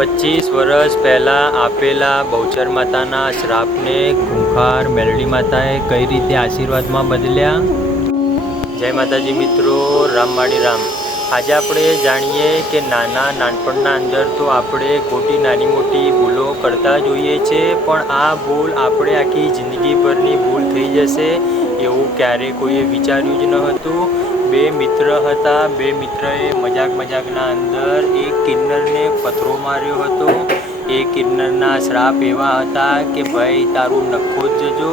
25 વર્ષ પહેલાં આપેલા બહુચર માતાના શ્રાપને ખૂંખાર મેલડી માતાએ કઈ રીતે આશીર્વાદમાં બદલ્યા। જય માતાજી મિત્રો, રામવાડી રામ। આજે આપણે જાણીએ કે નાનપણના અંદર તો આપણે ખોટી નાની મોટી ભૂલો કરતા જ હોઈએ છીએ, પણ આ ભૂલ આપણે આખી જિંદગીભરની ભૂલ થઈ જશે એવું ક્યારેય કોઈએ વિચાર્યું જ ન હતું। બે મિત્ર હતા। બે મિત્રએ મજાકના અંદર એક કિન્નરને પથરો માર્યો હતો। એ કિન્નરના શ્રાપ એવા હતા કે ભાઈ તારું નખો જ જજો।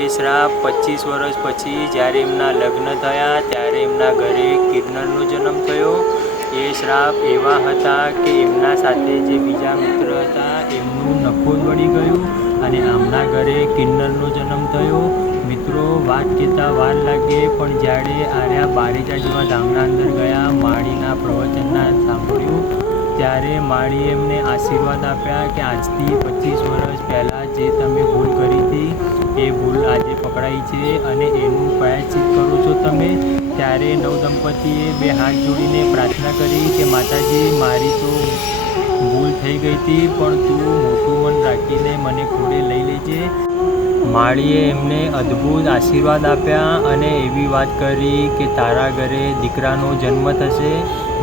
એ શ્રાપ 25 વર્ષ પછી જ્યારે એમના લગ્ન થયા ત્યારે એમના ઘરે કિન્નરનો જન્મ થયો। એ શ્રાપ એવા હતા કે એમના સાથે જે બીજા મિત્ર હતા એમનું નખો જ વળી ગયું અને આમના ઘરે કિન્નરનો જન્મ થયો। મિત્રો, વાત કહેતા વાર લાગે પણ જ્યારે આર્યા બારેજા જેવા ગામના અંદર ગયા, માળીના પ્રવચનના સાંભળ્યું ત્યારે માળીએ એમને આશીર્વાદ આપ્યા કે આજથી 25 વર્ષ પહેલાં જે તમે ભૂલ કરી હતી એ ભૂલ આજે પકડાઈ છે અને એનું પ્રાયશ્ચિત કરો છો તમે। ત્યારે નવદંપતીએ બે હાથ જોડીને પ્રાર્થના કરી કે માતાજી, મારી તો ભૂલ થઈ ગઈ હતી પણ તું મોટું મન રાખીને મને ખોળે લઈ લેજે। માળીએ એમને અદ્ભુત આશીર્વાદ આપ્યા અને એવી વાત કરી કે તારા ઘરે દીકરાનો જન્મ થશે।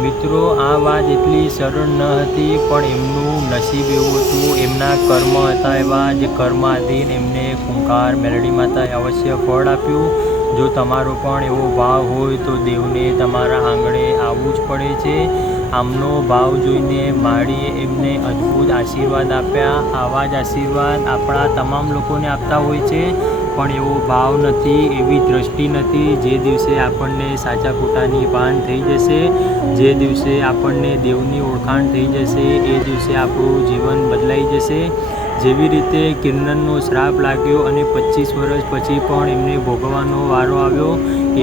મિત્રો, આ વાત એટલી સરળ ન હતી પણ એમનું નસીબ એવું હતું, એમના કર્મ હતા એવા, જે કર્મ આધીન એમને ખૂંખાર મેલડી માતાએ અવશ્ય ફળ આપ્યું। જો તમારો પણ એવો ભાવ હોય તો દેવને તમારા આંગણે આવવું જ પડે છે। આમનો ભાવ જોઈને માળીએ એમને અદ્ભુત આશીર્વાદ આપ્યા। આવા જ આશીર્વાદ આપણા તમામ લોકોને આપતા હોય છે, પણ એવો ભાવ નથી, એવી દ્રષ્ટિ નથી। જે દિવસે આપણને સાચા ખોટાની ભાન થઈ જશે, જે દિવસે આપણને દેવની ઓળખાણ થઈ જશે, એ દિવસે આપણું જીવન બદલાઈ જશે। જેવી રીતે કિન્નરનો શ્રાપ લાગ્યો અને 25 વર્ષ પછી પણ એમને ભોગવવાનો વારો આવ્યો,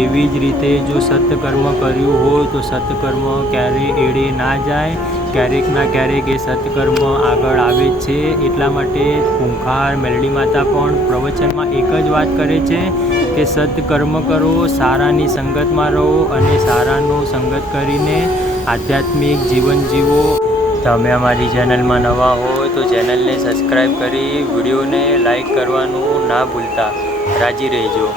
એવી જ રીતે જો સત્કર્મ કર્યું હોય તો સત્કર્મ ક્યારેય એળે ના જાય, ક્યારેક ના ક્યારેક એ સત્કર્મ આગળ આવે જ છે। એટલા માટે ખૂંખાર મેલડી માતા પણ પ્રવચનમાં એક જ વાત કરે છે કે સત્કર્મ કરો, સારાની સંગતમાં રહો અને સારાનો સંગત કરીને આધ્યાત્મિક જીવન જીવો। તમે અમારી ચેનલમાં નવા હોય તો ચેનલને સબસ્ક્રાઈબ કરી વિડીયોને લાઈક કરવાનું ના ભૂલતા, રાજી રહેજો।